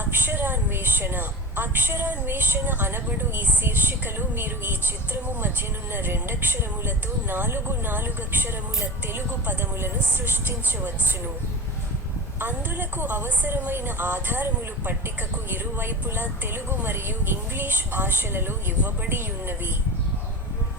అక్షరాన్వేషణ. అక్షరాన్వేషణ అనబడు ఈ శీర్షికలో మీరు ఈ చిత్రము మధ్యనున్న రెండక్షరములతో నాలుగక్షరముల తెలుగు పదములను సృష్టించవచ్చును. అందులకు అవసరమైన ఆధారములు పట్టికకు ఇరువైపులా తెలుగు మరియు ఇంగ్లీష్ భాషలలో ఇవ్వబడియున్నవి.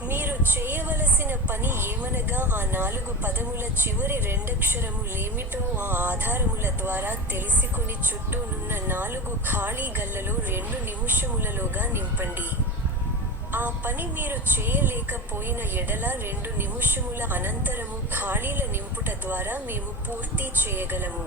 మీరు చేయవలసిన పని ఏమనగా ఆ 4 పదముల చివరి రెండక్షరము లేమిటో ఆ ఆధారముల ద్వారా తెలిసికొని చుట్టూనున్న 4 ఖాళీ గళ్లలో 2 నిముషములలోగా నింపండి. ఆ పని మీరు చేయలేకపోయిన ఎడల 2 నిముషముల అనంతరము ఖాళీల నింపుట ద్వారా మేము పూర్తి చేయగలము.